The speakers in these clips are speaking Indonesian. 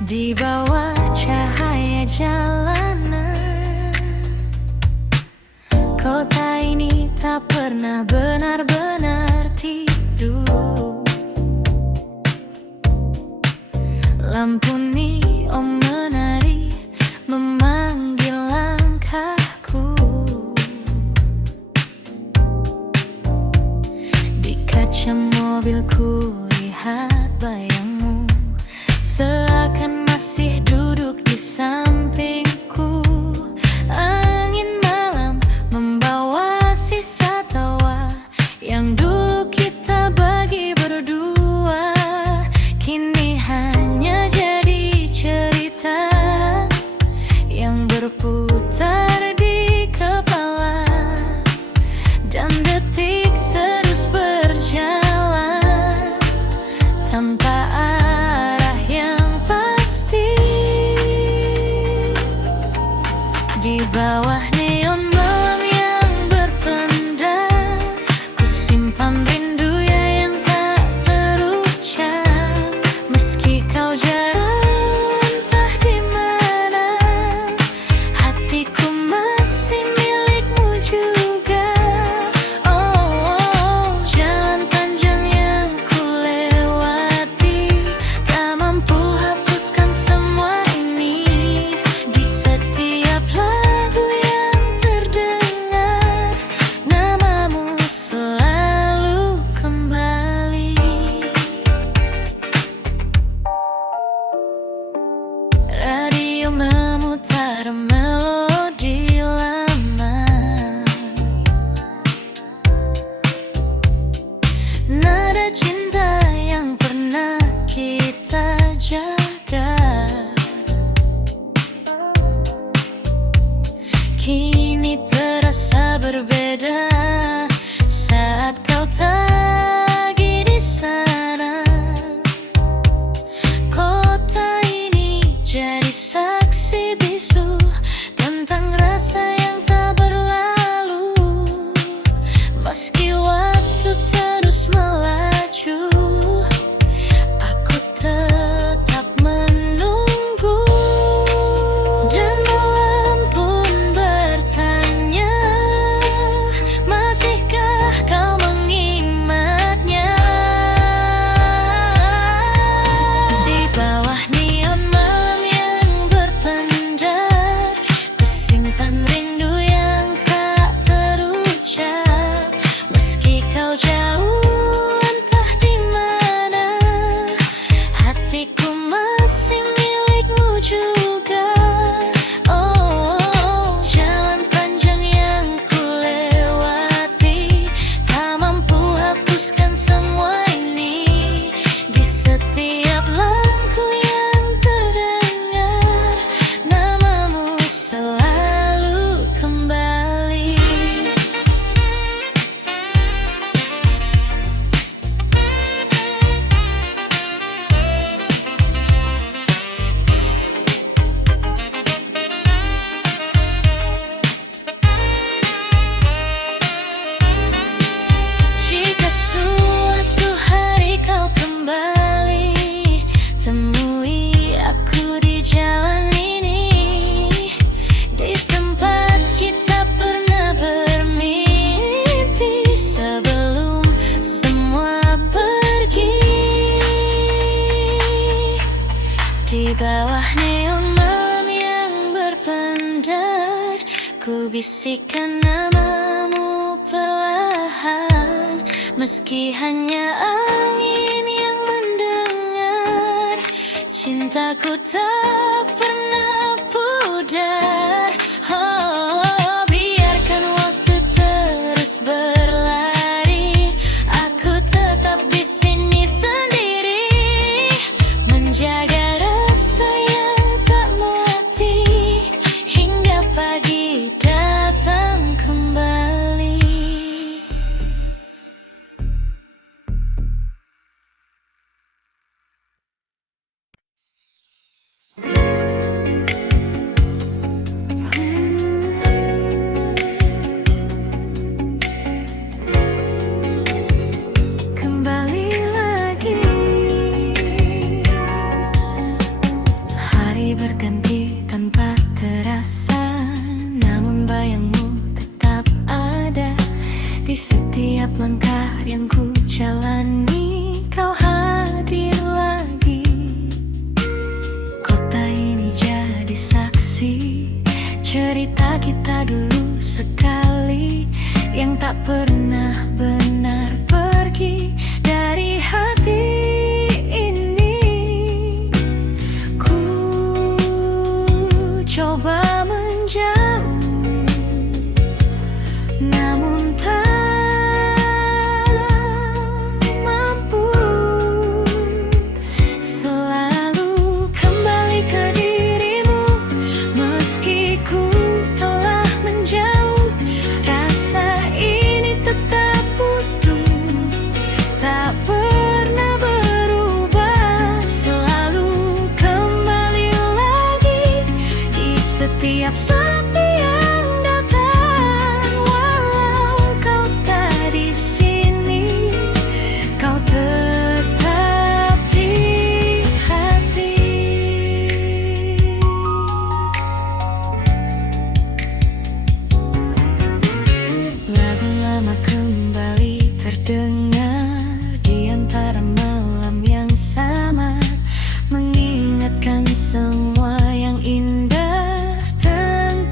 Di bawah cahaya jalanan, kota ini tak pernah benar-benar tidur. Lampu neon menari memanggil langkahku. Di kaca mobilku lihat bayangmu, seakan masih duduk di sampingku. Angin malam membawa sisa tawa yang dulu kita bagi berdua. Kini hanya jadi cerita yang berputar di kepala, dan detik terus berjalan tanpa arah yang pasti. Di bawah neon malam yang berpendar, ku simpan rindu ya yang tak terucap. Meski kau jauh entah di mana, hatiku masih milikmu juga. Oh, jalan panjang yang ku lewati, tak mampu hapuskan semua ini. Di setiap lagu yang terdengar, namamu selalu kembali. Radio memutar melodi lama, nada cinta yang pernah kita jaga. Kini terasa berbeda saat kau tak lagi di sana. Kota ini jadi saksi bisu tentang rasa yang tak berlalu. Meski waktu terus melaju, aku tetap menunggu. Dan malam pun bertanya, masihkah kau mengingatnya? Di bawah neon malam yang berpendar, ku simpan rindu yang tak terucap. Meski kau jauh entah di mana, hatiku masih milikmu juga. Oh, jalan panjang yang ku lewati, tak mampu hapuskan semua ini. Di setiap lagu yang terdengar, namamu selalu kembali. Jika suatu hari kau kembali, temui aku di jalan ini, di tempat kita pernah bermimpi sebelum semua pergi. Di bawah neon malam yang berpendar, ku bisikkan namamu perlahan. Meski hanya angin yang mendengar, cintaku tak pernah pudar. Oh, biarkan waktu terus berlari, aku tetap di sini sendiri, menjaga rasa yang tak mati hingga pagi datang kembali. kasih, cerita kita dulu sekali yang tak pernah benar pergi dari hati ini. Ku coba menjauh, namun tak mampu. Selalu kembali ke dirimu, meski ku telah menjauh. Rasa ini tetap utuh, tak pernah berubah. Selalu kembali lagi di setiap sepi yang datang. Walau kau tak di sini, kau tetap di hati. Lagu lama kembali terdengar di antara malam yang samar, mengingatkan semua yang indah tentang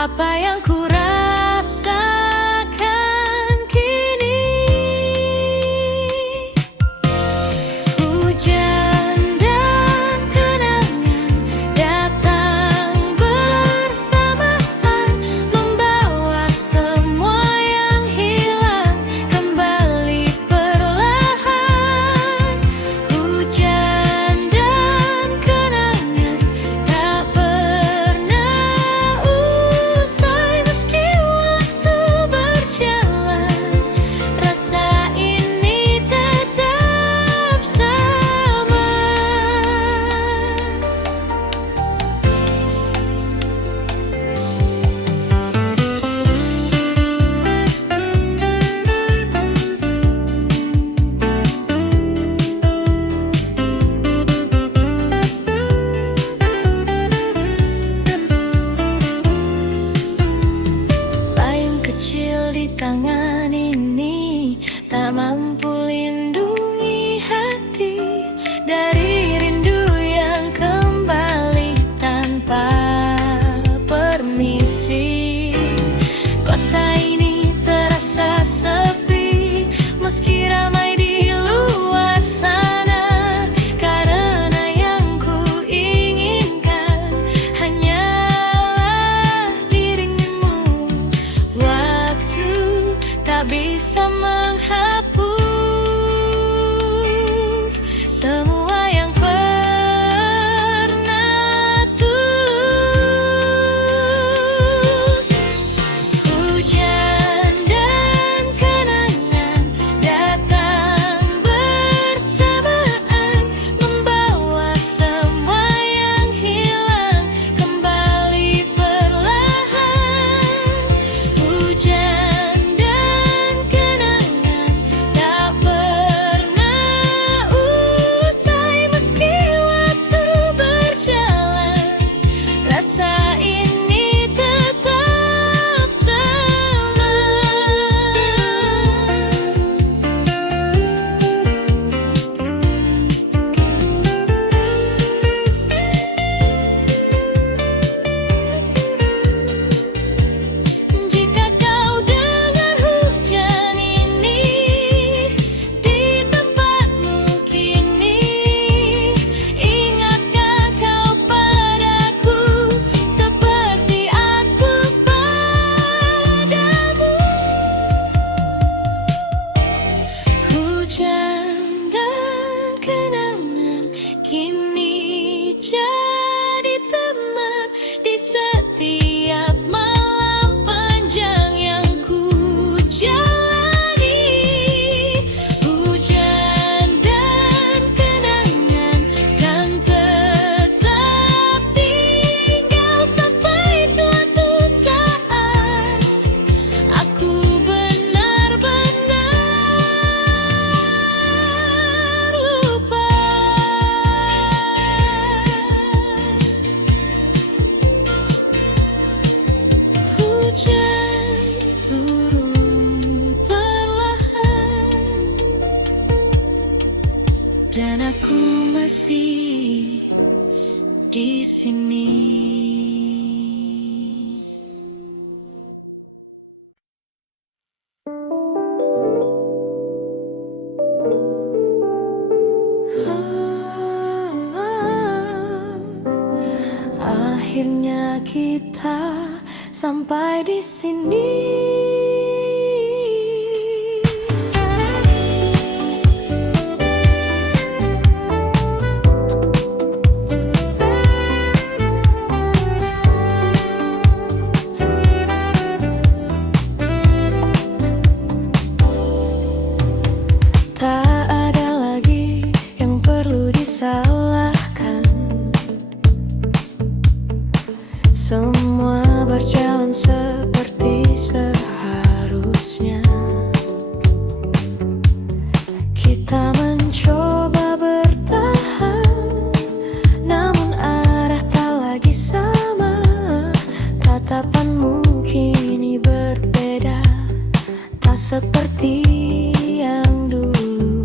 apa yang ku rasakan kini. Hujan dan kenangan datang bersamaan, membawa semua yang hilang kembali perlahan. Hujan dan kenangan tak pernah usai meski waktu berjalan. Rasa ini tetap sama. Layang kecil di tangan ini tak mampu lindungi hati dari rindu yang kembali tanpa permisi. Kota ini terasa sepi meski ramai di luar sana, karena yang ku inginkan hanyalah dirimu. Waktu tak bisa menghapus semua yang pernah tulus. Hujan dan kenangan datang bersamaan, membawa semua yang hilang kembali perlahan. Hujan dan kenangan tak pernah usai meski waktu berjalan. Rasa ini tetap sama. Jika kau dengar hujan ini di tempatmu kini, ingatkah kau padaku seperti aku padamu? Hujan dan kenangan kini jadi teman di setiap malam panjang yang ku jalani. Hujan dan kenangan kan tetap tinggal sampai suatu saat aku benar-benar lupa. Hujan turun perlahan dan aku masih di sini. Akhirnya kita sampai di sini. Tak ada lagi yang perlu disalahkan. Semua berjalan seperti seharusnya. Kita mencoba bertahan, namun arah tak lagi sama. Tatapanmu kini berbeda, tak seperti yang dulu.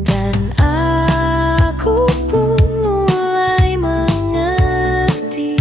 Dan aku pun mulai mengerti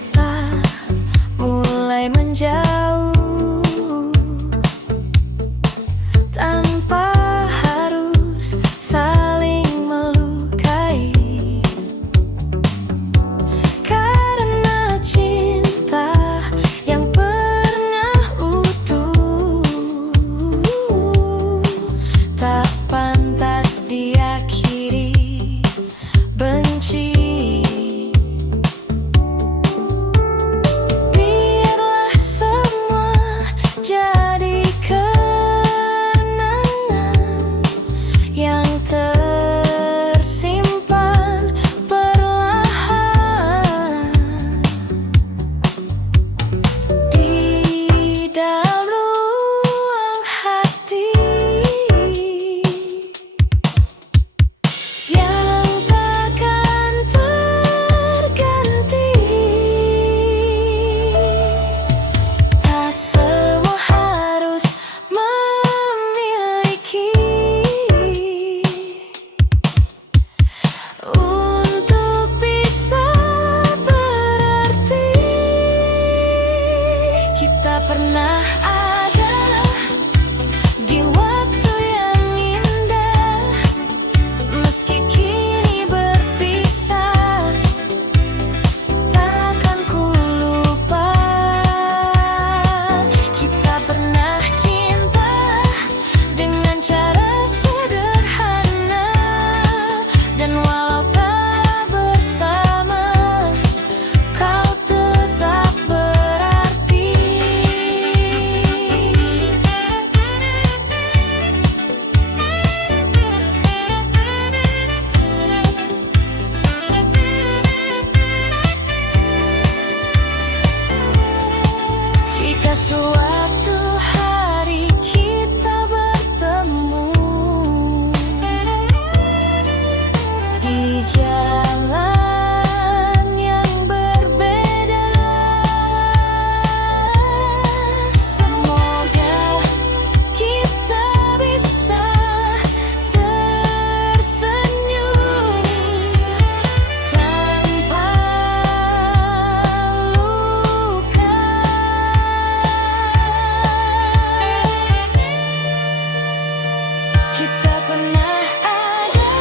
kita mulai menjauh tanpa harus saling melukai, karena cinta yang pernah utuh tak pantas diakhiri benci. Biarlah semua jadi kenangan yang tersimpan perlahan di dalam ruang hati yang takkan terganti. Tak semua harus memiliki untuk bisa berarti. Kita pernah ada di waktu yang indah, meski kini berpisah, takkan ku lupa. Kita pernah cinta dengan cara sederhana, dan walau tak bersama, kau tetap berarti. Jika suatu hari kita bertemu di jalan yang berbeda, semoga kita bisa tersenyum tanpa luka. Kita pernah ada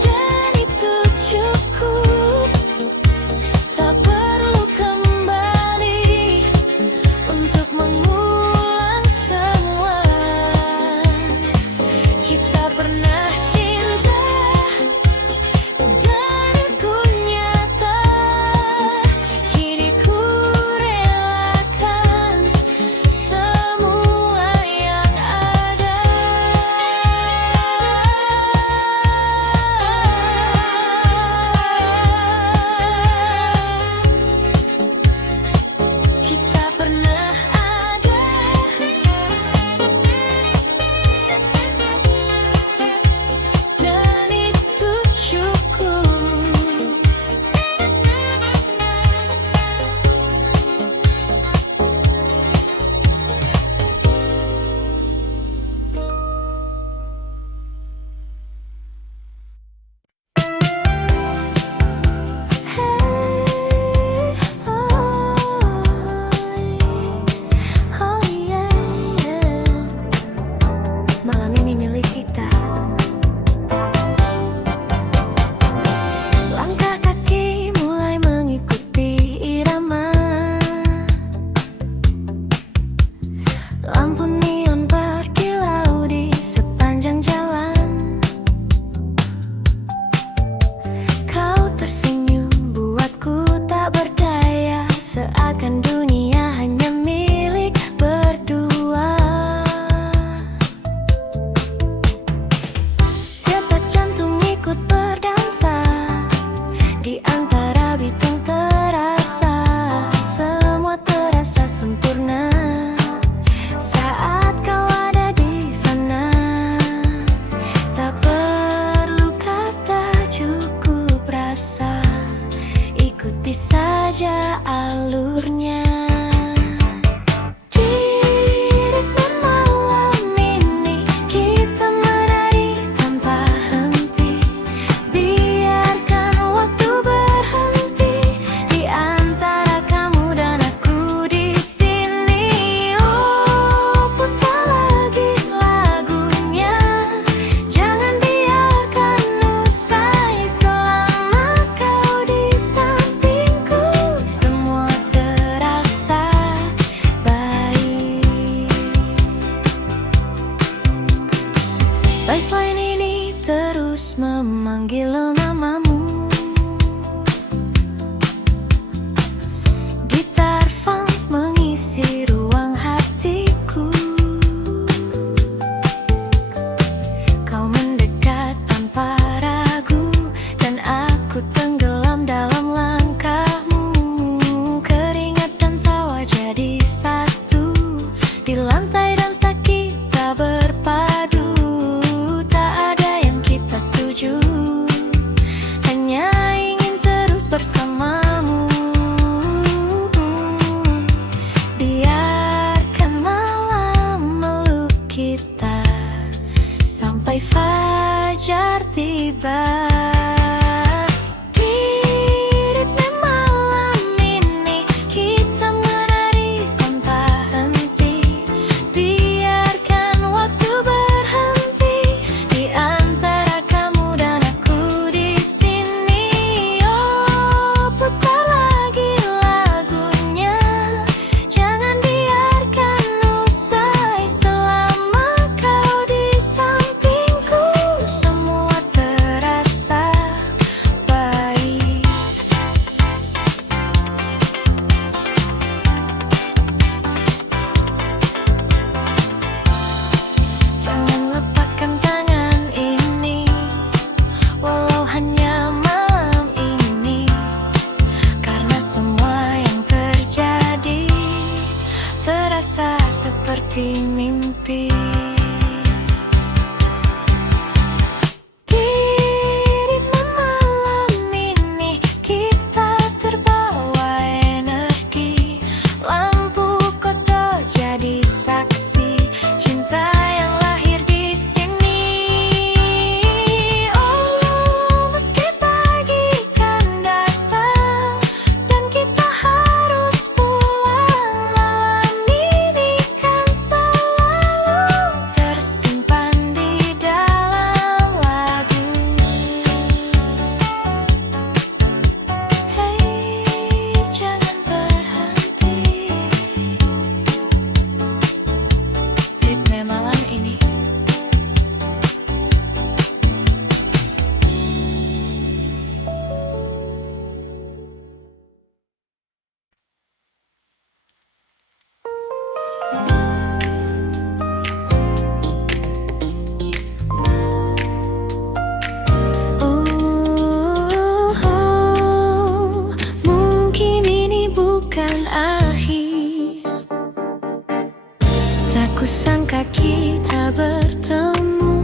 dan itu cukup, tak perlu kembali untuk mengulang semua. Kita pernah cinta dan itu nyata, kini ku relakan semua yang ada. Kita pernah ada dan itu cukup. Oh yeah, malam ini milik kita. Langkah kaki mulai mengikuti irama, lampu neon berkilau di sepanjang jalan. Kau tersenyum buatku tak berdaya, seakan dunia hanya milik berdua. Detak jantung ikut berdansa di antara bintang, terasa semua terasa sempurna saat kau ada di sana. Tak perlu kata, cukup rasa, ikuti saja alurnya. Di ritme malam ini kita menari tanpa henti, biarkan waktu berhenti di terasa seperti mimpi. Kusangka kita bertemu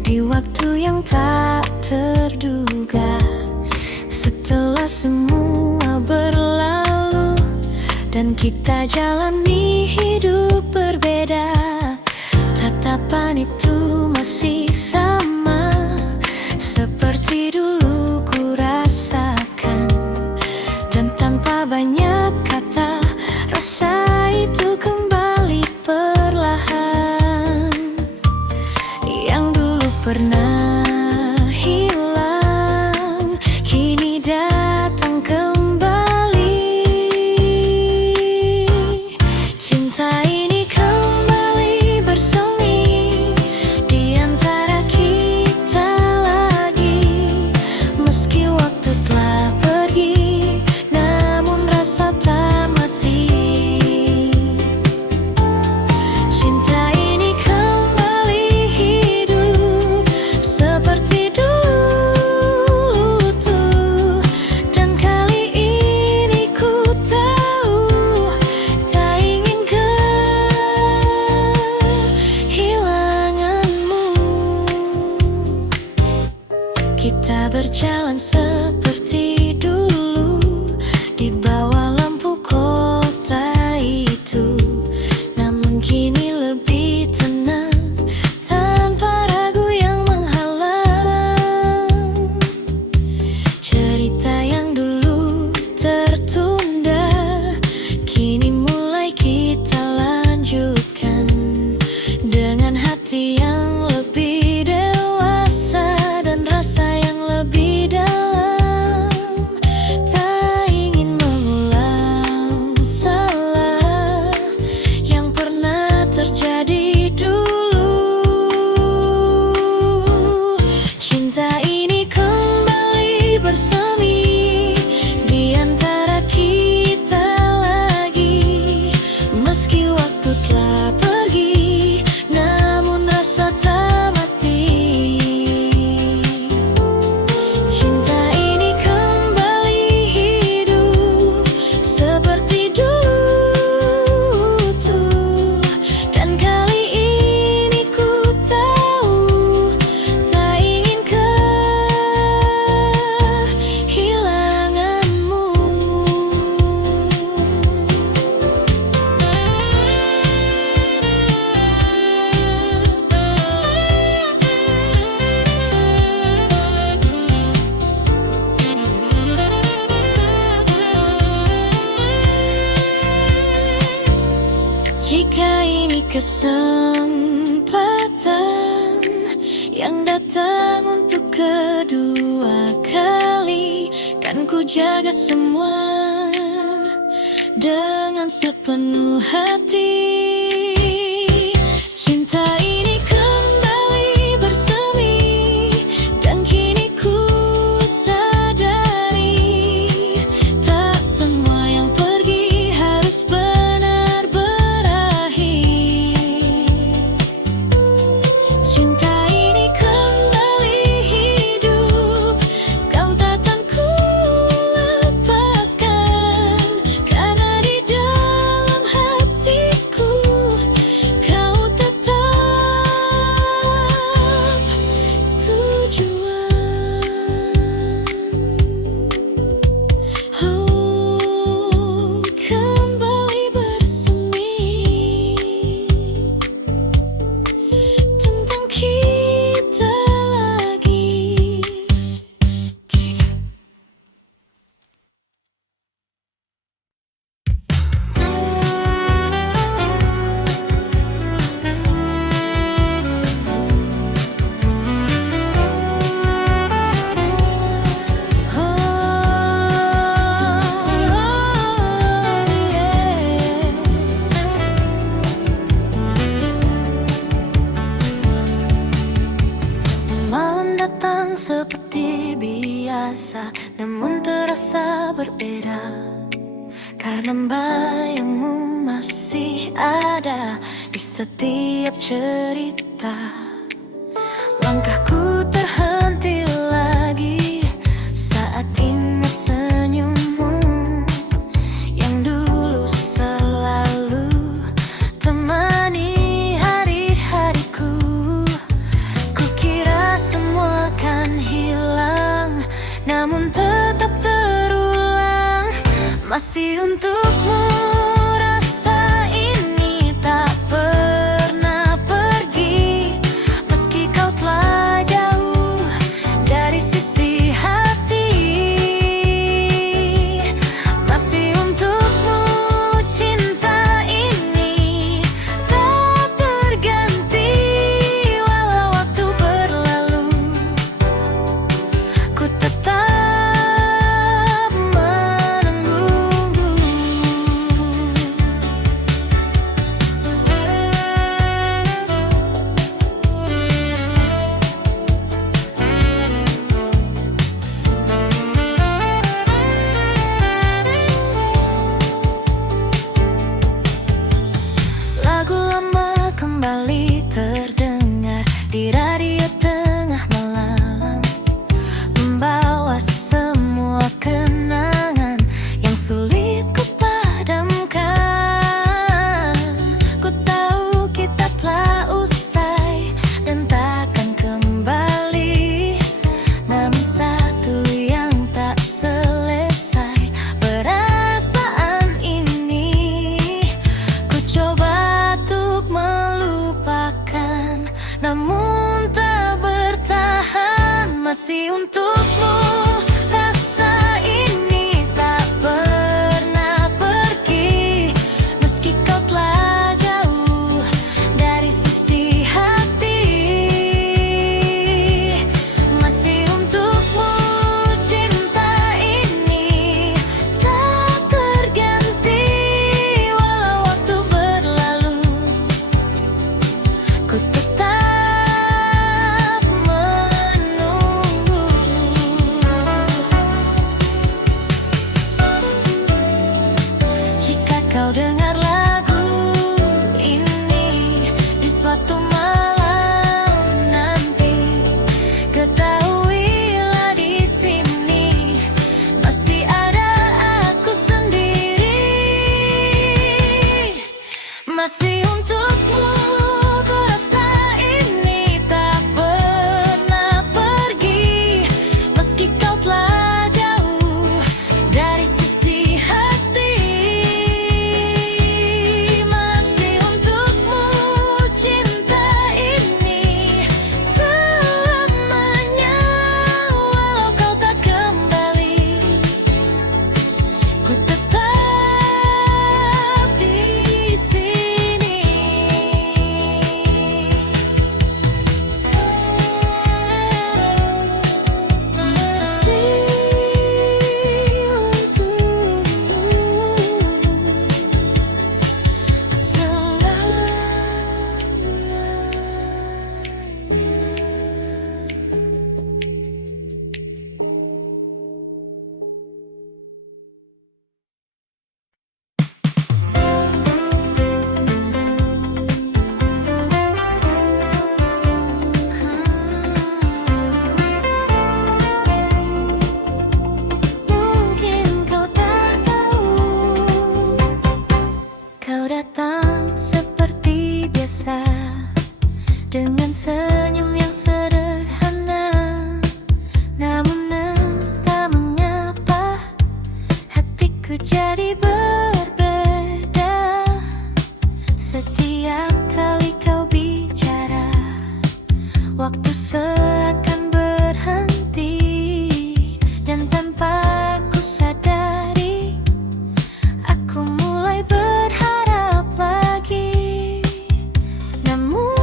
di waktu yang tak terduga. Setelah semua berlalu dan kita jalani hidup berbeda, tatapan itu masih sama seperti dulu ku rasakan. Dan tanpa banyak kata, rasa itu kembali perlahan. Yang dulu pernah hilang, kini datang kembali. Cinta ini kembali bersemi di antara kita lagi. Meski waktu telah pergi, namun rasa tak mati. Cinta ini kembali hidup seperti dulu tuh. Dan kali ini ku tahu tak ingin kehilanganmu. Kita berjalan seperti dulu di bawah lampu kota itu, namun kini lebih tenang tanpa ragu yang menghalang. Cerita yang dulu tertunda kini mulai kita lanjutkan dengan hati yang lebih dewasa dan rasa yang lebih dalam. Tak ingin mengulang salah yang pernah terjadi dulu. Cinta ini kembali bersemi di antara kita lagi. Meski waktu telah pergi, namun rasa tak mati. Cinta ini kembali hidup seperti dulu tuh. Dan kali ini ku tahu tak ingin kehilanganmu. Jika ini kesempatan yang datang untuk kedua kali, kan ku jaga semua dengan sepenuh hati. Cinta ini kembali bersemi dan kini ku sadari tak semua yang pergi harus benar berakhir. Cinta ini kembali hidup, kau takkan ku lepaskan, karena di dalam hatiku Karena bayangmu masih ada di setiap cerita. Langkahku terhenti lagi saat ingat senyummu yang dulu selalu temani hari-hariku. Kukira semua kan hilang, namun tetap terulang. Masih untukmu rasa ini tak pernah pergi, meski kau telah jauh dari sisi hati. Masih untukmu cinta ini tak terganti, walau waktu berlalu ku tetap kembali terdengar di radio tengah malam, membawa semua kenangan yang sulit ku padamkan. Ku tahu kita telah usai dan takkan kembali, namun satu yang tak selesai, perasaan ini ku coba untuk namun tak bertahan. Masih untukmu rasa ini tak pernah pergi, meski kau telah jauh dari sisi hati. Masih untukmu cinta ini tak terganti, walau waktu berlalu ku tetap kau dengar lagu ini di suatu malam nanti, ketahuilah di sini masih ada aku sendiri. Masih untukmu ku rasa ini tak pernah pergi, meski kau telah jauh dari sisi hati. Dengan senyum yang sederhana, namun entah mengapa hatiku jadi berbeda. Setiap kali kau bicara, waktu seakan berhenti, dan tanpa ku sadari aku mulai berharap lagi. Namun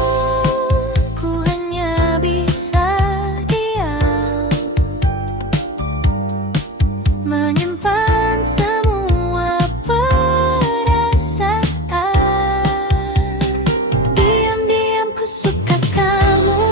menyimpan semua perasaan. Diam-diam ku suka kamu,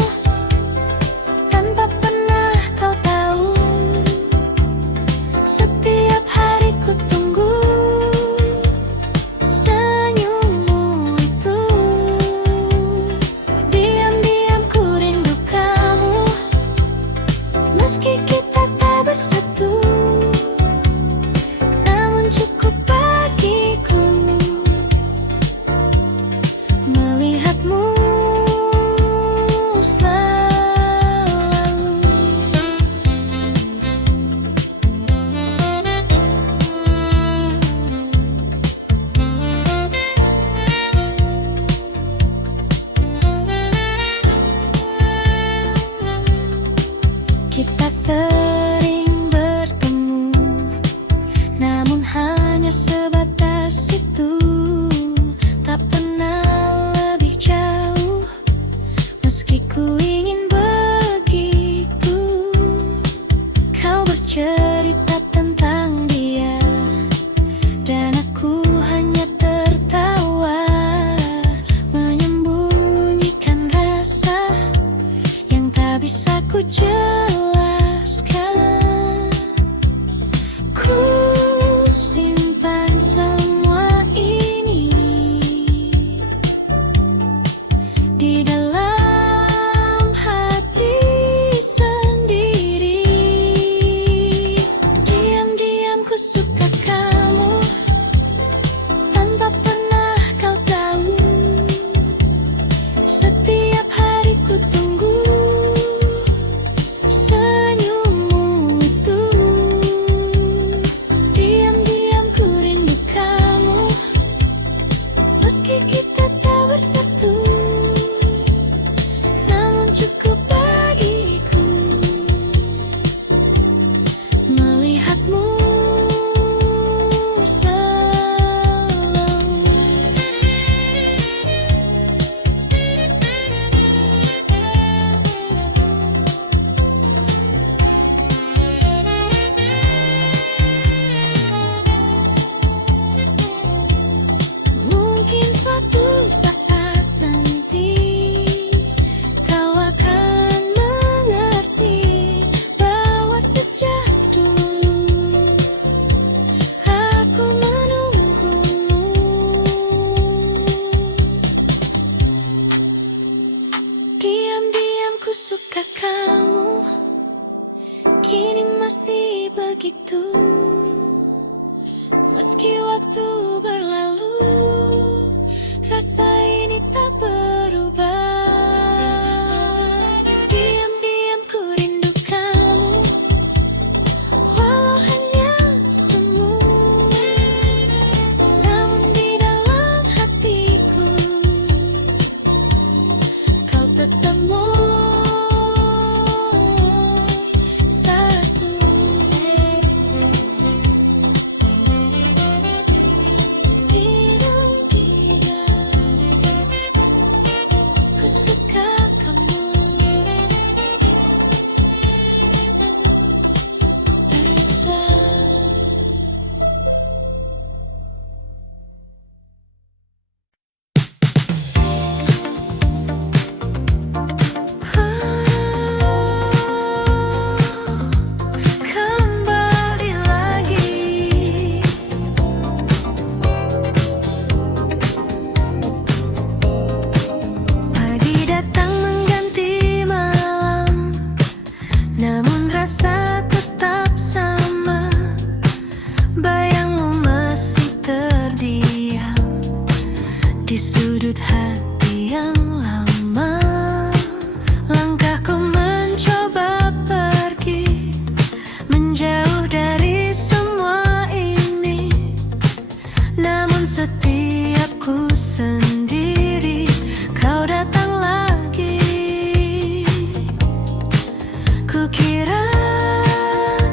Meski waktu berlalu, rasa ini tak berubah. Diam-diam ku rindu kamu, walau hanya semu. Namun di dalam hatiku, kau tetap satu. Ku suka kamu, bisa. Kembali lagi, pagi datang mengganti malam, namun rasa tetap sama. Bayangmu masih terdiam di sudut hati yang lama. Langkahku mencoba pergi, menjauh dari semua ini. Namun setiap ku sendiri, kau datang lagi. Kukira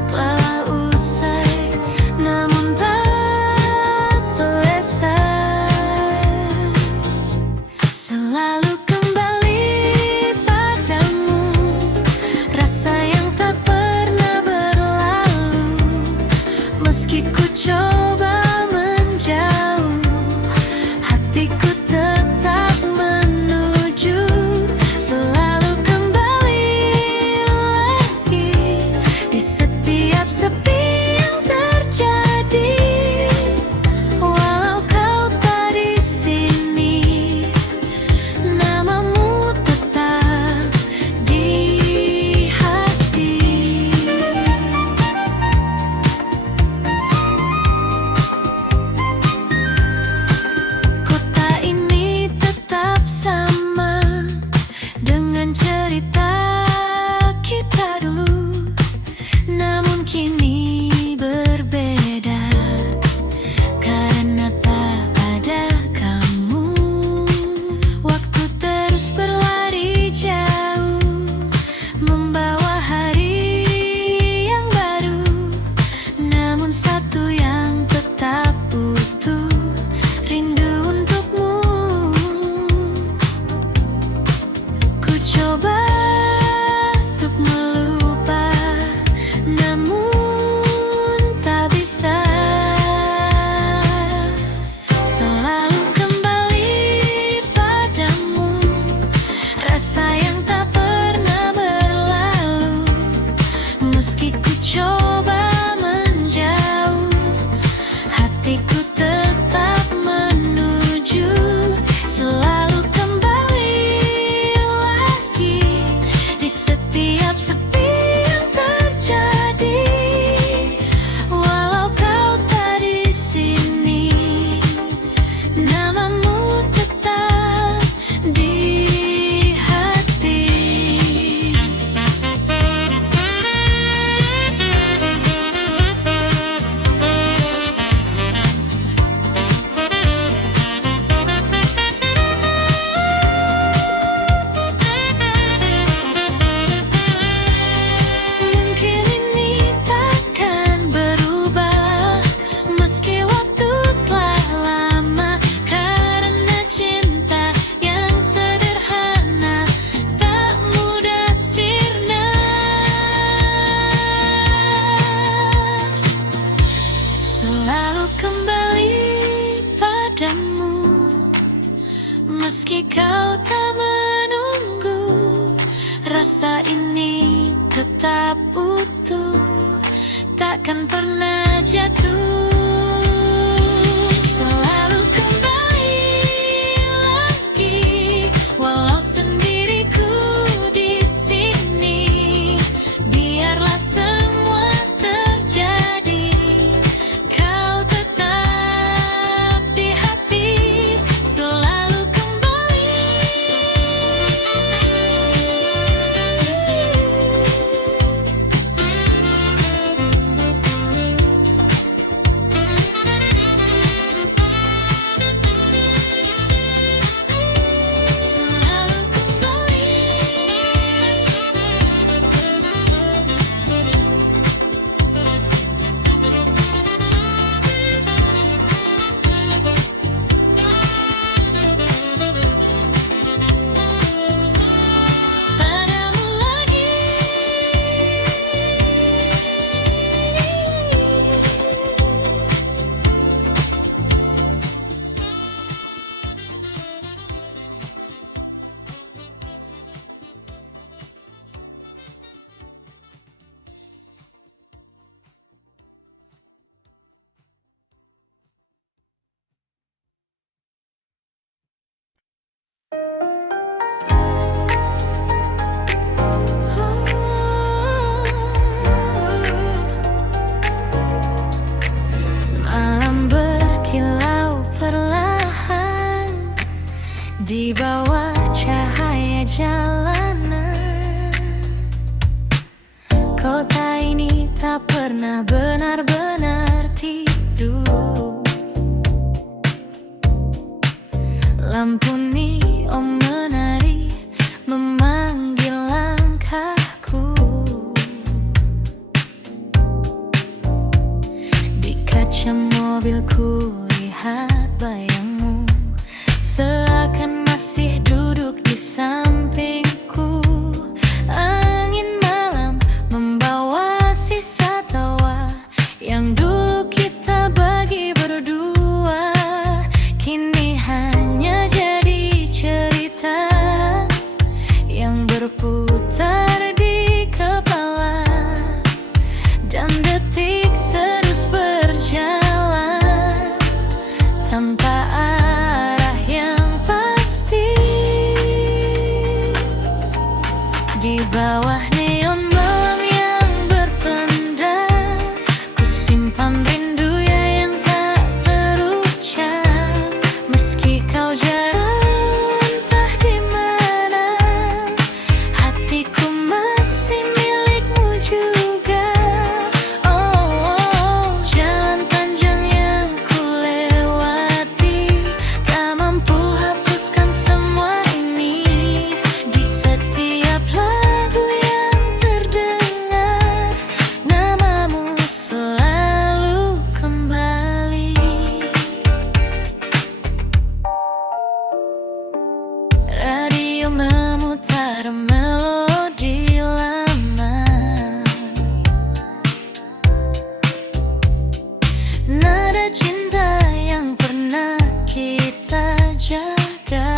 telah usai, namun tak selesai. Selalu kembali padamu, rasa yang tak pernah berlalu. Meski ku coba menjauh, hatiku tetap menuju. Selalu kembali lagi, di setiap sepi yang terjadi. Walau kau tak di sini, namamu tetap di hati. Kota ini tetap sama, dengan cerita kita dulu. Namun kini berbeda, karena tak ada kamu. Waktu terus berlari jauh, membawa hari yang baru. Namun satu yang tetap utuh, rindu untukmu. Ku coba untuk melupa, namun tak bisa. Selalu kembali padamu, rasa yang tak pernah berlalu. Meski ku coba menjauh, hatiku tetap menuju. Selalu kembali lagi, di setiap sepi yang terjadi. Walau kau tak di sini, namamu tetap di hati. Mungkin ini takkan berubah, meski waktu telah lama. Karena cinta yang sederhana tak mudah sirna. Selalu kembali padamu, meski kau tak menunggu. Rasa ini tetap utuh, takkan pernah jatuh. Selalu kembali lagi, walau sendiriku di sini. Biarlah semua terjadi, kau tetap melihat bayangmu, seakan masih duduk di sampingku. Angin malam membawa sisa tawa yang dulu kita bagi berdua, kini hanya jadi cerita yang berputar di kepala, dan detik terus berjalan tanpa arah yang pasti. Di bawah neon malam yang berpendar, ku simpan rindu yang tak terucap. Meski kau jauh entah di mana, hatiku masih milikmu juga. Oh, jalan panjang yang ku lewati, tak mampu hapuskan semua ini. Di setiap lagu yang terdengar, namamu selalu kembali. Radio memutar melodi lama, nada cinta yang pernah kita jaga,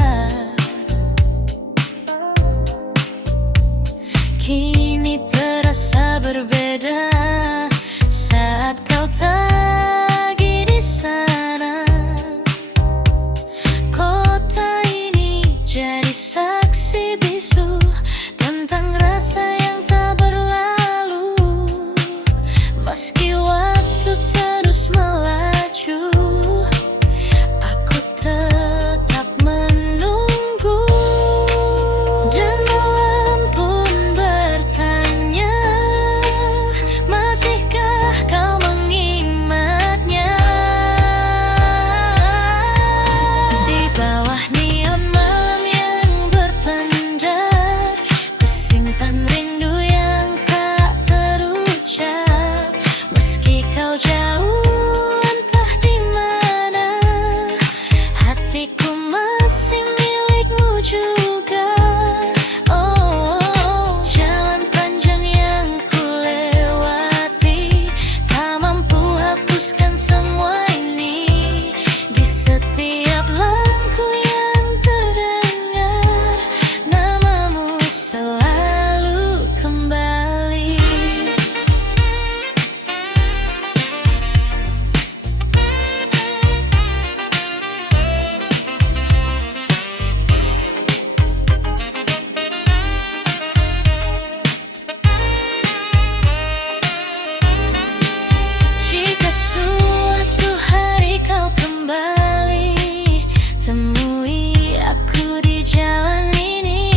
kini terasa berbeda saat kau tak lagi di sana. Kota ini jadi saksi bisu tentang rasa yang tak berlalu. Meski waktu terus melaju, aku tetap menunggu. Dan malam pun bertanya, masihkah kau mengingatnya? Di bawah neon malam yang berpendar, ku simpan rindu yang tak terucap. Meski kau jauh entah di mana, hatiku masih milikmu juga. Oh, jalan panjang yang ku lewati, tak mampu hapuskan semua ini. Di setiap lagu yang terdengar, namamu selalu kembali. Jika suatu hari kau kembali, temui aku di jalan ini,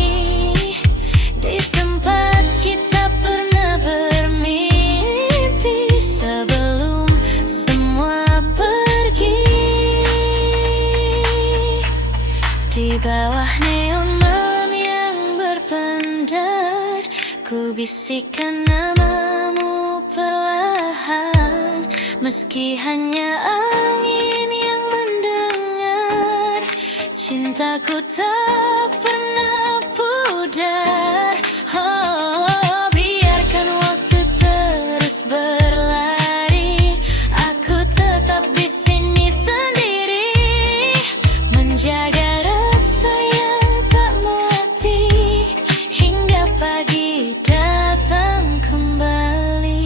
di tempat kita pernah bermimpi sebelum semua pergi. Di bawah neon malam yang berpendar, ku bisikkan namamu perlahan. Meski hanya angin yang mendengar, cintaku tak pernah pudar. Oh, biarkan waktu terus berlari, aku tetap di sini sendiri, menjaga rasa yang tak mati hingga pagi datang kembali.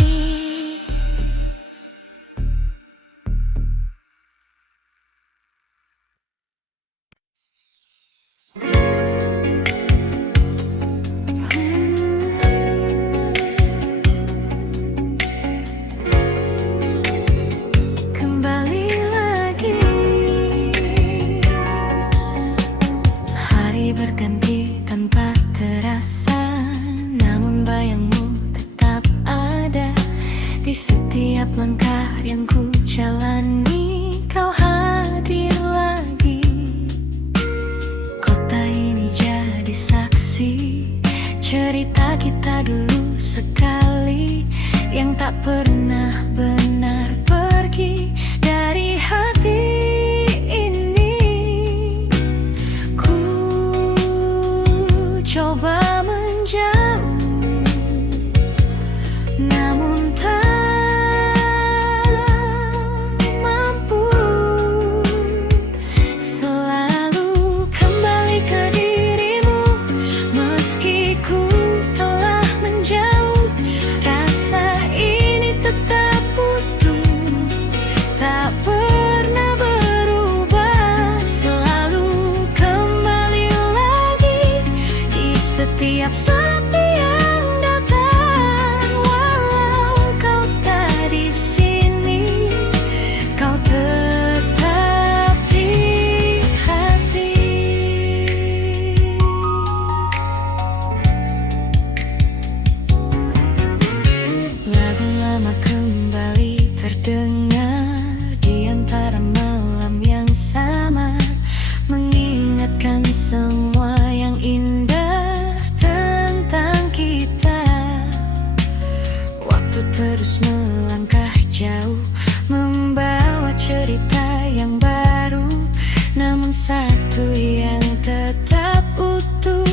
namun satu yang tetap utuh,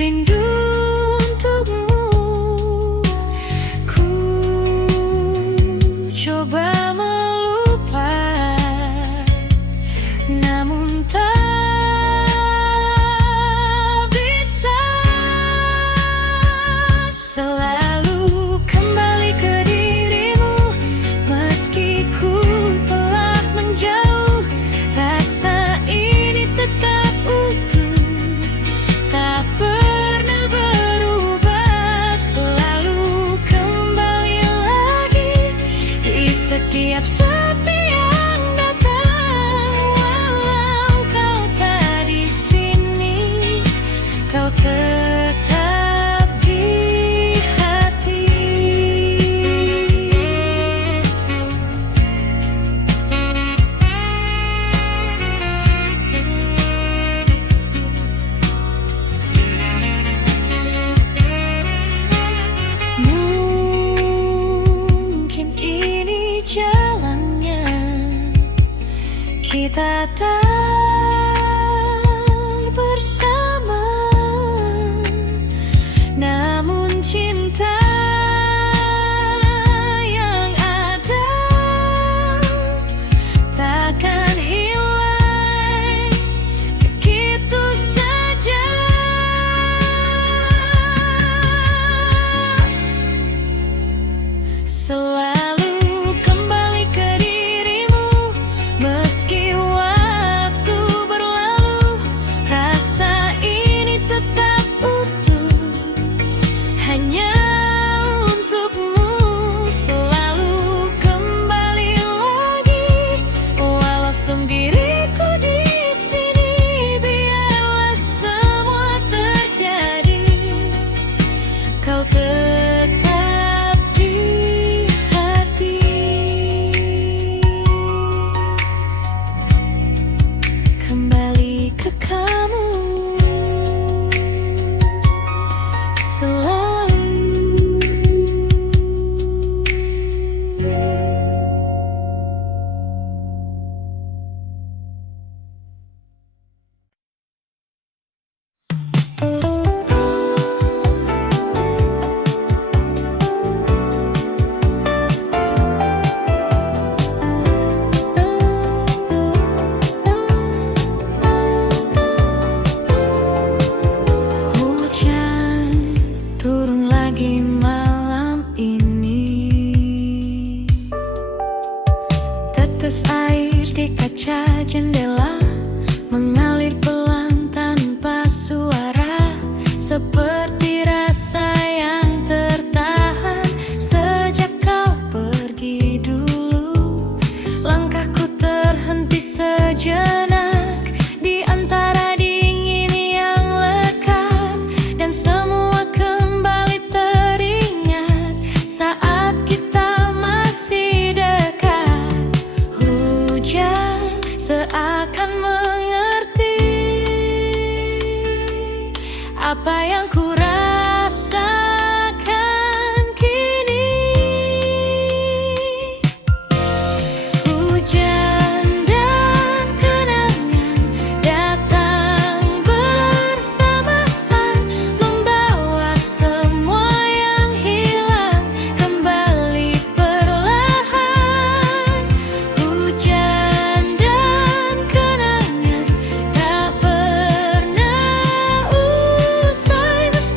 rindu untukmu. Ku coba melupakan, namun tak bisa. Selalu kembali ke dirimu, meski ku telah menjauh. Rasa ini tetap utuh, tak pernah berubah. Selalu kembali lagi di setiap sepi yang datang. Walau kau tak di sini, kau tetap di hati. Mungkin ini jalannya, kita tak bersama, namun cinta yang ada takkan hilang begitu saja. Selalu kembali ke dirimu, meski waktu berlalu. Rasa ini tetap utuh, hanya untukmu. Selalu kembali lagi, walau sendiriku di sini. Biarlah semua terjadi, kau tetap di hati. Kembali ke kamu selalu. Hujan turun lagi malam ini, tetes air di kaca jendela mengalir pelan tanpa suara, seperti rasa yang tertahan sejak kau pergi dulu. Langkahku terhenti sejenak di antara dingin yang lekat, dan semua kembali teringat saat kita masih dekat. Hujan seakan mengerti apa yang ku rasakan kini. Hujan dan kenangan datang bersamaan, membawa semua yang hilang kembali perlahan. Hujan dan kenangan tak pernah usai, meski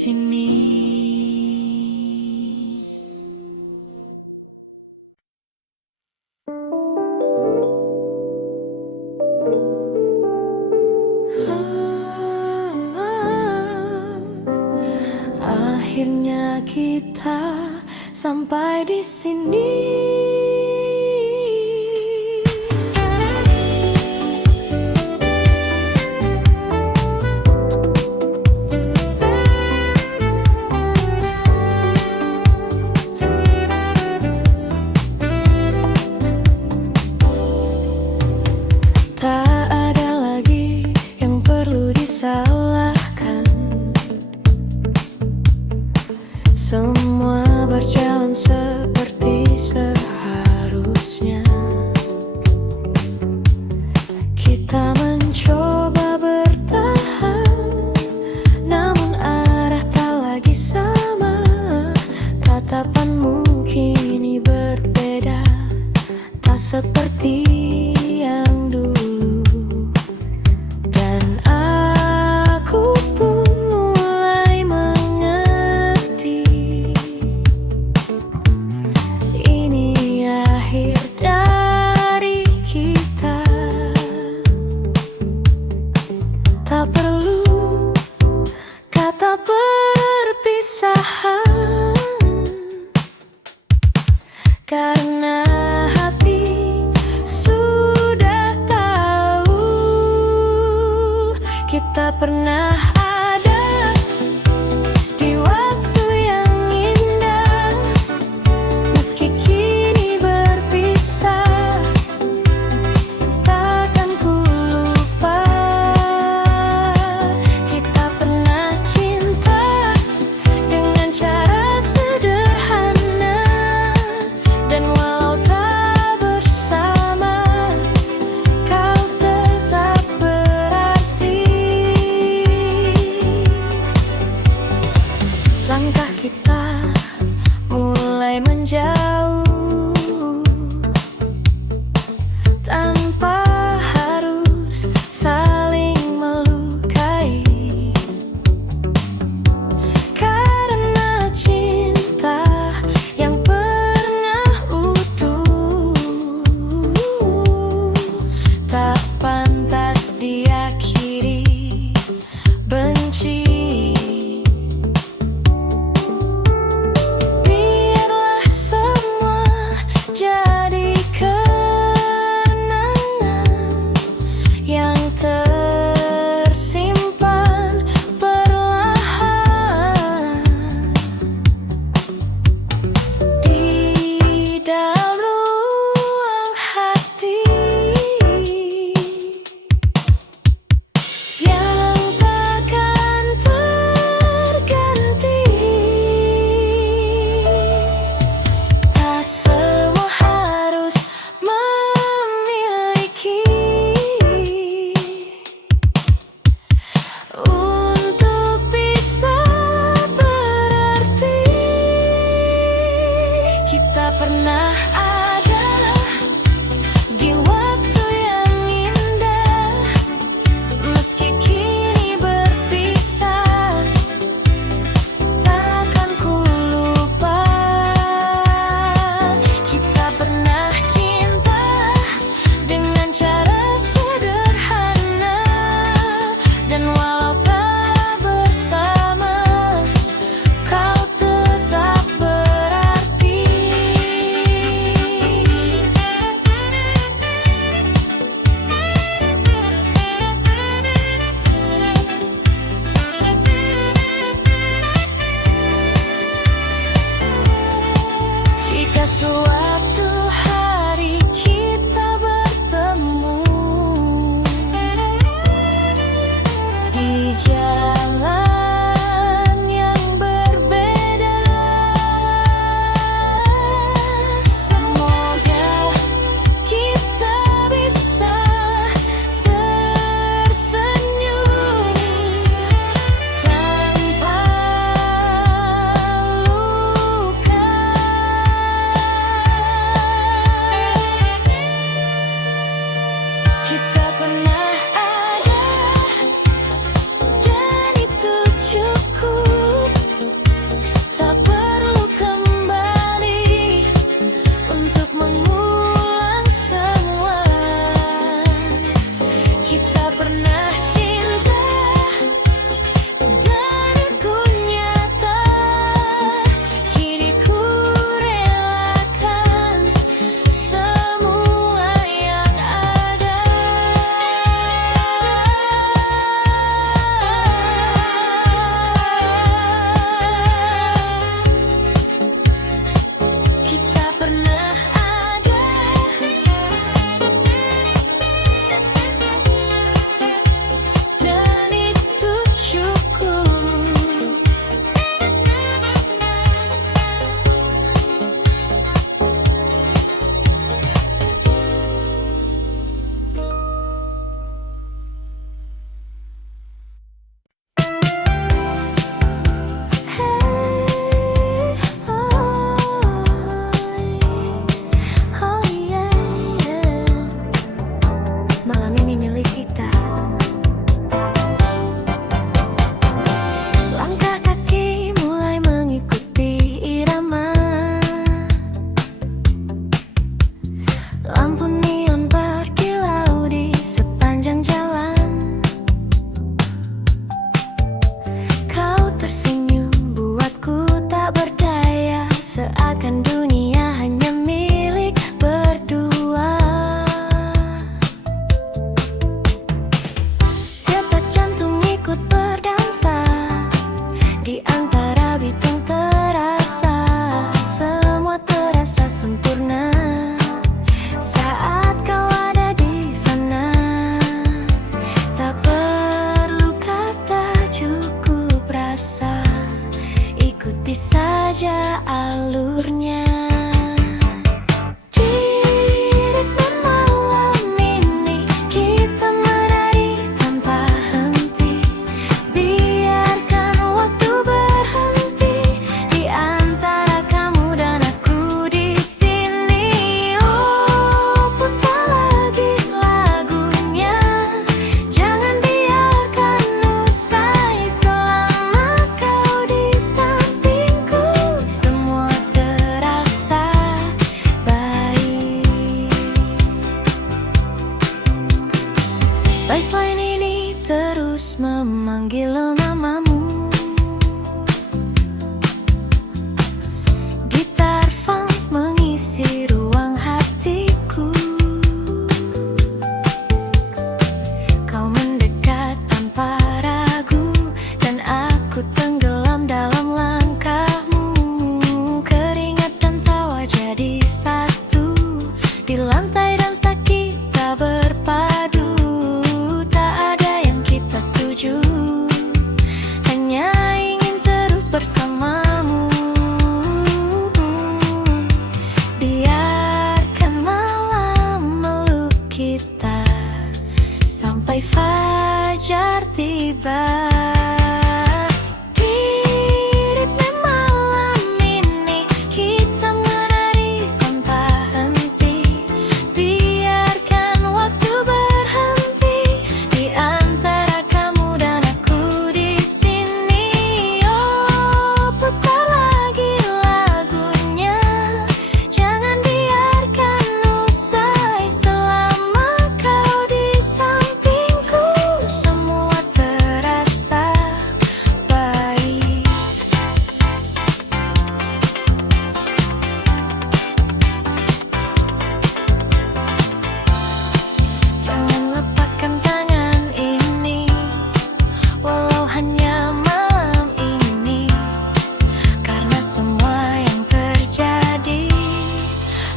sini. Akhirnya kita sampai di sini. Tak ada lagi yang perlu disalahkan. Semua berjalan seperti seharusnya. Kita mencoba bertahan, namun arah tak lagi sama. Tatapanmu kini berbeda, tak seperti yang dulu. Dan aku pun mulai mengerti, ini akhir dari kita. Tak perlu kata perpisahan, karena hati sudah tahu kita pernah ada di waktu yang indah. Meski kini berpisah, takkan ku lupa. Kita pernah cinta dengan cara sederhana, dan walau tak bersama, kau tetap berarti. Langkah kita mulai menjauh, tanpa harus saling melukai. Karena cinta yang pernah utuh tak pantas diakhiri benci. Biarlah semua jadi kenangan yang tersimpan perlahan di dalam ruang hati, yang takkan terganti. Tak semua harus memiliki untuk bisa berarti. Kita pernah ada di waktu yang indah. Meski kini berpisah, takkan ku lupa. Kita pernah cinta dengan cara sederhana, dan walau tak bersama, kau tetap berarti. Jika suatu hari kita bertemu di jalan yang berbeda, semoga kita bisa tersenyum tanpa luka. Aku tenggelam dalam langkahmu, keringat dan tawa jadi satu. Di lantai dansa kita berpadu, tak ada yang kita tuju, hanya ingin terus bersamamu. Biarkan malam meluk kita sampai fajar tiba.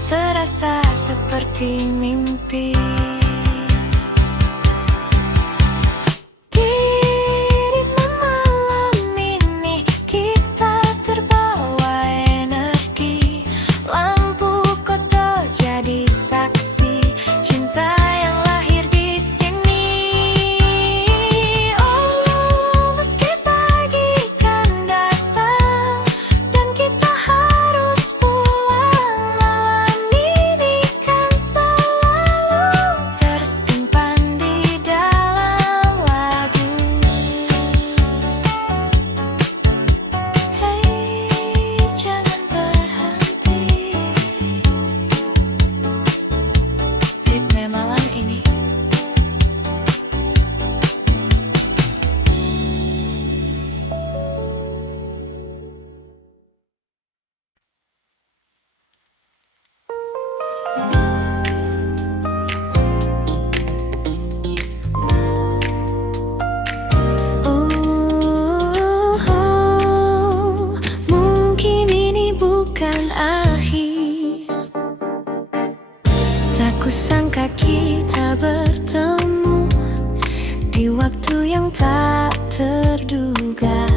Terasa seperti mimpi. Di malam ini kita terbawa energi, lampu kota jadi saksi cinta yang lahir di sini. Oh, meski pagi kan datang dan kita harus pulang, malam ini kan selalu tersimpan di dalam lagu. Hei, jangan berhenti, ritme malam ini. Mungkin ini bukan akhir. Tak kusangka kita bertemu di waktu yang tak terduga.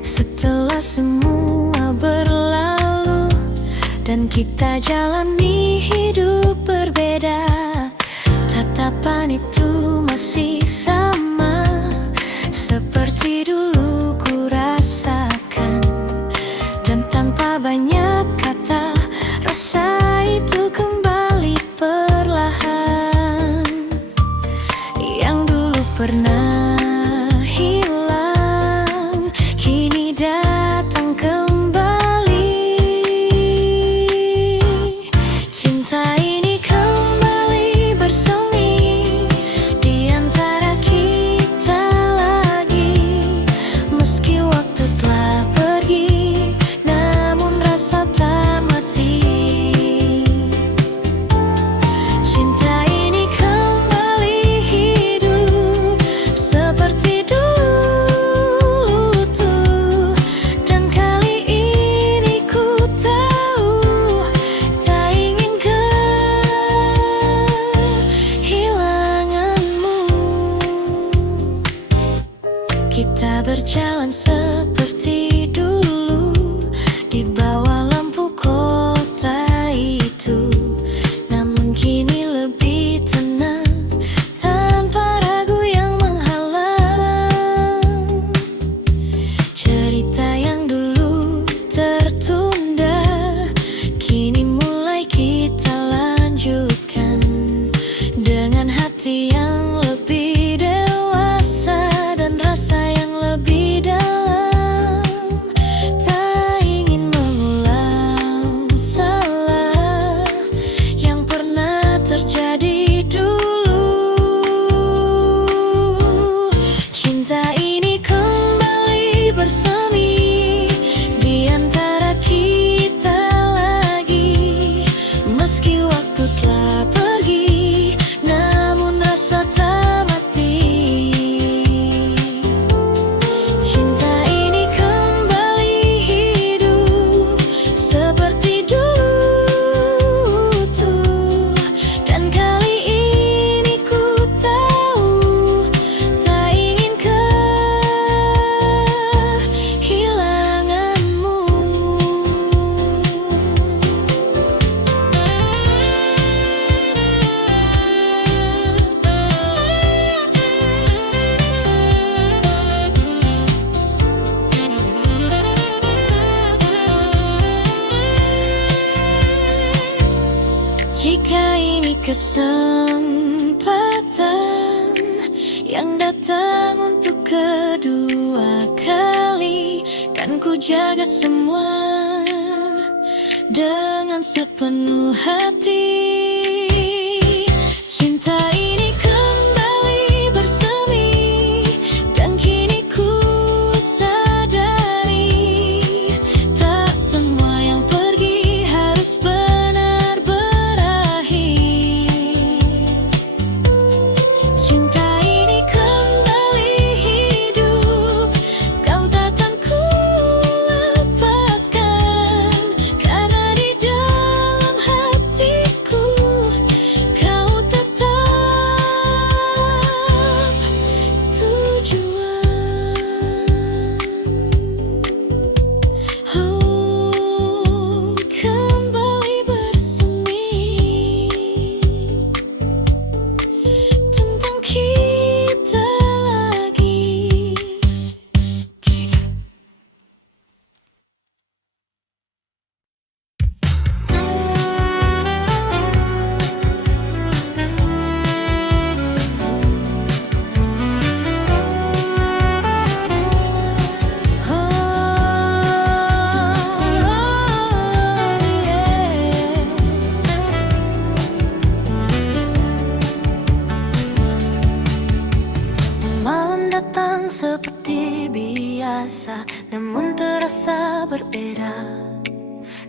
Setelah semua berlalu dan kita jalani hidup berbeda, tatapan itu masih sama seperti dulu ku rasakan. Dan tanpa banyak kata, rasa itu kembali perlahan. Yang dulu pernah hilang, kini datang kembali. Cinta ini kembali bersemi di antara kita lagi. Meski waktu telah pergi, namun rasa tak mati. Cinta ini kembali hidup seperti dulu tuh. Dan kali ini ku tahu tak ingin kehilanganmu. Kita berjalan seperti dulu di bawah lampu kota itu, namun kini lebih tenang tanpa ragu yang menghalang. Cerita yang dulu tertunda kini mulai kita lanjutkan dengan hati yang lebih dewasa dan rasa yang lebih dalam. kesempatan yang datang untuk kedua kali. Kan ku jaga semua dengan sepenuh hati. Cinta ini kembali bersemi, dan kini ku sadari tak semua yang pergi harus benar berakhir. Cinta ini kembali hidup, kau takkan ku lepaskan, karena di dalam hatiku kau tetap tujuan. Oh, kembali bersemi tentang kita lagi. Malam datang seperti biasa, namun terasa berbeda,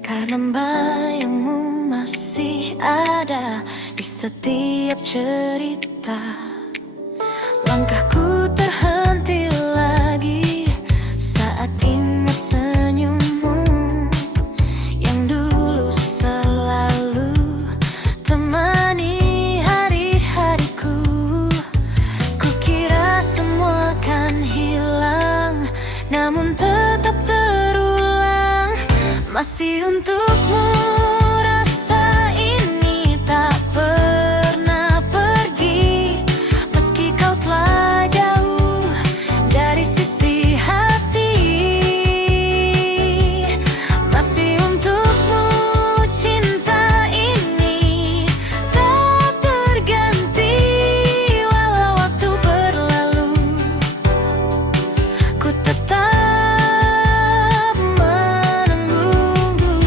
karena bayangmu masih ada di setiap cerita. Langkahku terhenti lagi saat ingat senyummu yang dulu selalu temani hari-hariku. Kukira semua kan hilang, namun tetap terulang. Masih untukmu rasa ini tak pernah pergi, meski kau telah jauh dari sisi hati. Masih untukmu cinta ini tak terganti, walau waktu berlalu ku tetap menunggumu.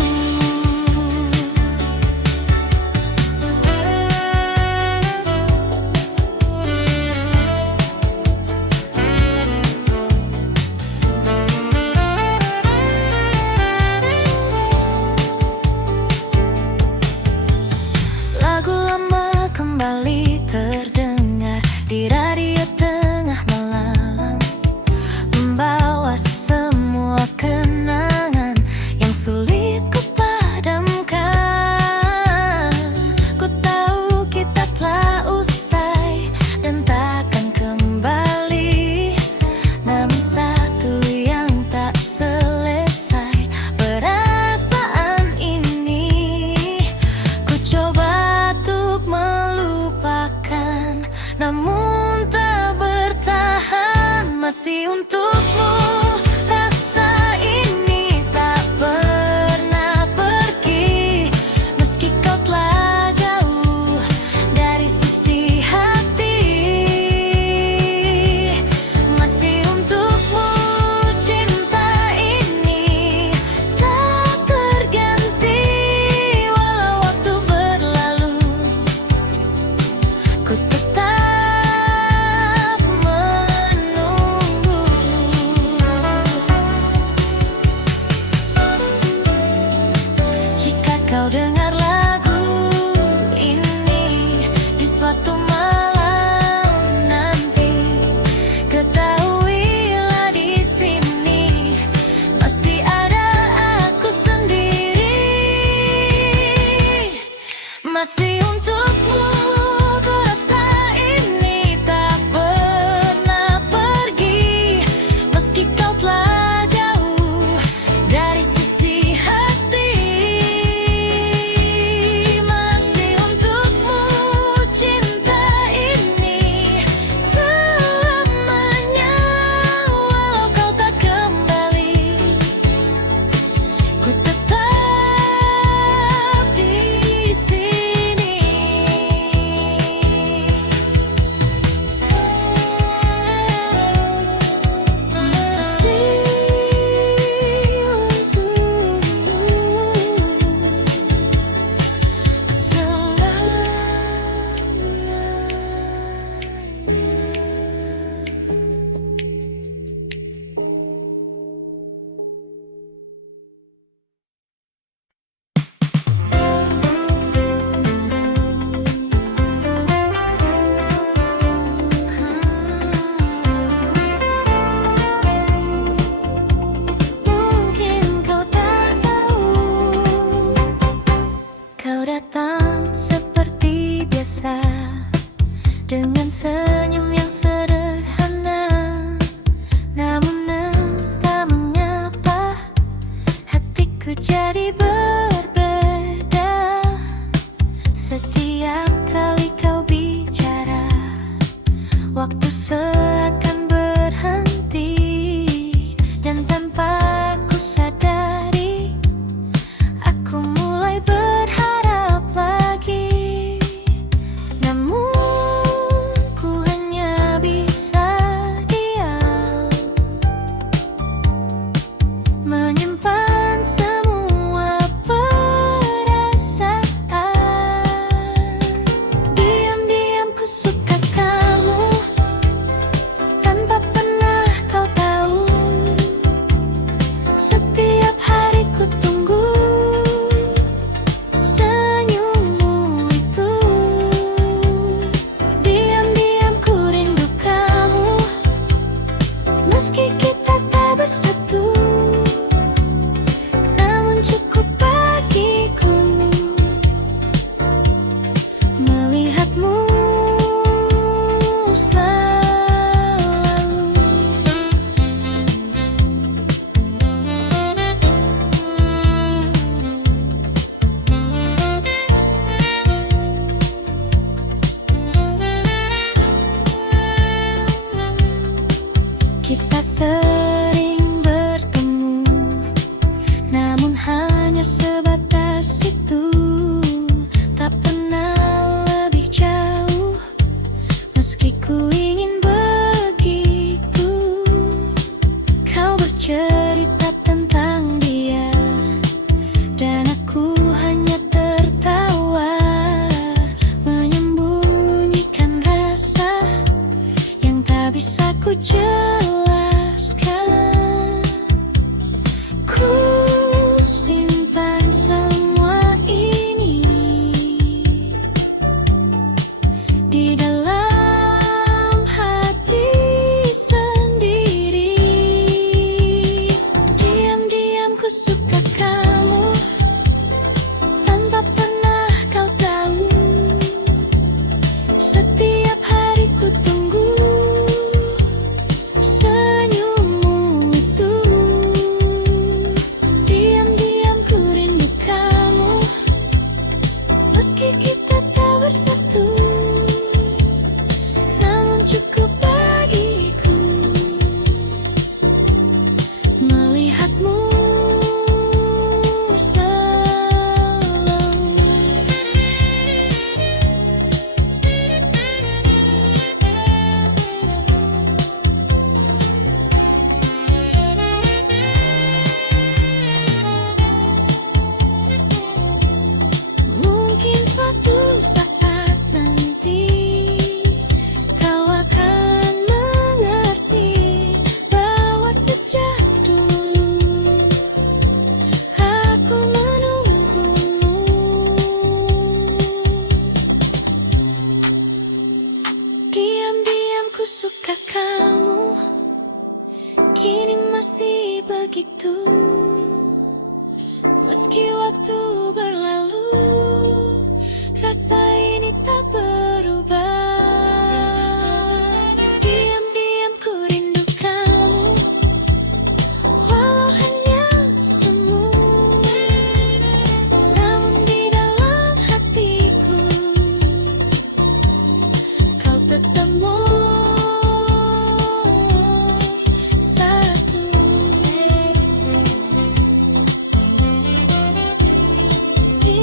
jadi berbeda. Setiap kali kau bicara, waktu seakan berhenti. Dan tanpa ku sadari, aku mulai berharap lagi. Namun ku hanya bisa diam, menyimpan semua perasaan. Diam-diam ku suka kamu, tanpa pernah kau tahu. Setiap hari ku tunggu senyummu itu. Diam-diam ku rindu kamu, meski kita tak bersatu. Namun cukup bagiku melihatmu selalu. Kita sering bertemu, namun hanya sebatas itu. Tak pernah lebih jauh, meski ku ingin begitu. Kau bercerita tentang dia, dan aku hanya tertawa, menyembunyikan rasa yang tak bisa ku jelaskan. Ku simpan semua ini di dalam hati sendiri. Diam-diam ku suka kamu, tanpa pernah kau tahu. Setiap hari ku tunggu senyummu itu. Diam-diam ku rindu kamu, meski kita tak bersatu. Namun cukup bagiku melihatmu selalu. Mungkin suatu saat nanti kau akan mengerti bahwa sejak dulu aku menunggumu. Diam-diam ku suka kamu, kini masih begitu. Meski waktu berlalu, rasa ini tak berubah. Diam-diam ku rindu kamu, walau hanya semu. Namun di dalam hatiku, kau tetap satu. Diam-diam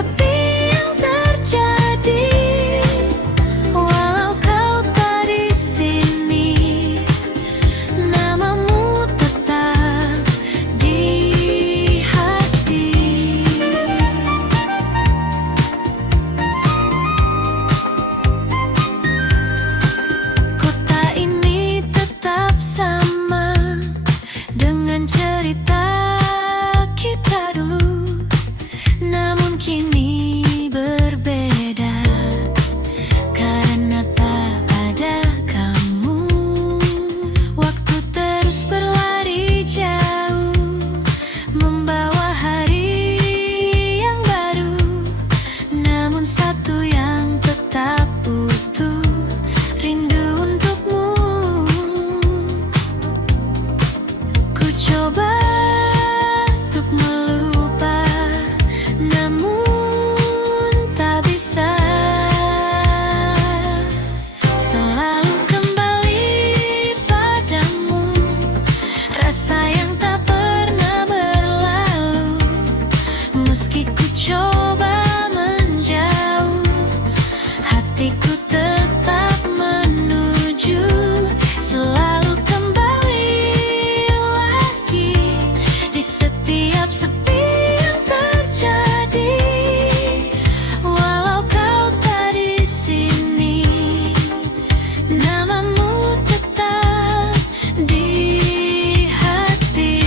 sepi yang terjadi, walau kau tak di sini, namamu tetap di hati. Kota ini tetap sama dengan cerita kita dulu, namun kini berbeda karena tak ada kamu. Waktu terus berlari jauh, membawa hari yang baru, namun satu yang tetap utuh, rindu untukmu. Ku coba untuk melupa, namun tak bisa. Selalu kembali padamu, rasa yang tak pernah berlalu. Meski ku coba menjauh, hatiku tetap menuju. Selalu kembali lagi di setiap sepi yang terjadi, walau kau tak di sini, namamu tetap di hati.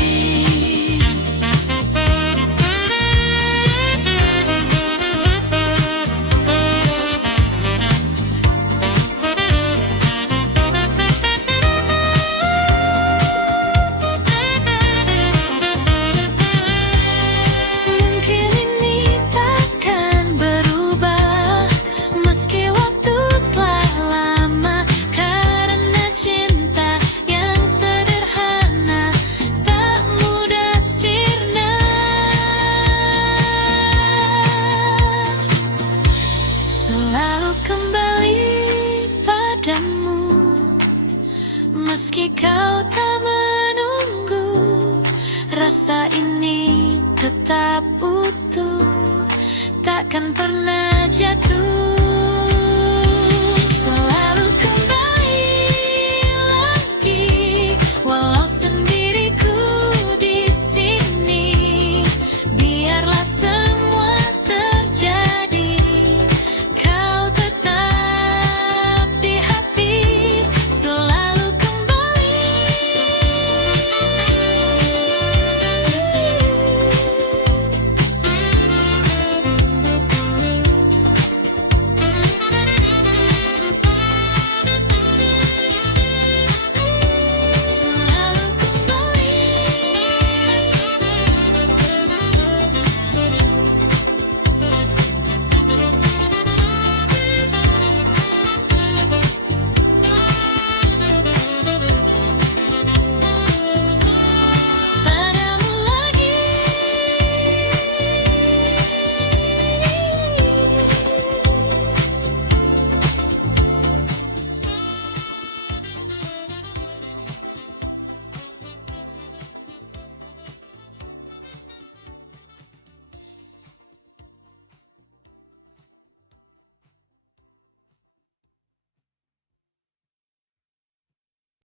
Mungkin ini takkan berubah, meski waktu telah lama, karena cinta yang sederhana tak mudah sirna. Selalu kembali padamu, meski kau tak menunggu, rasa ini tetap utuh, takkan pernah jatuh.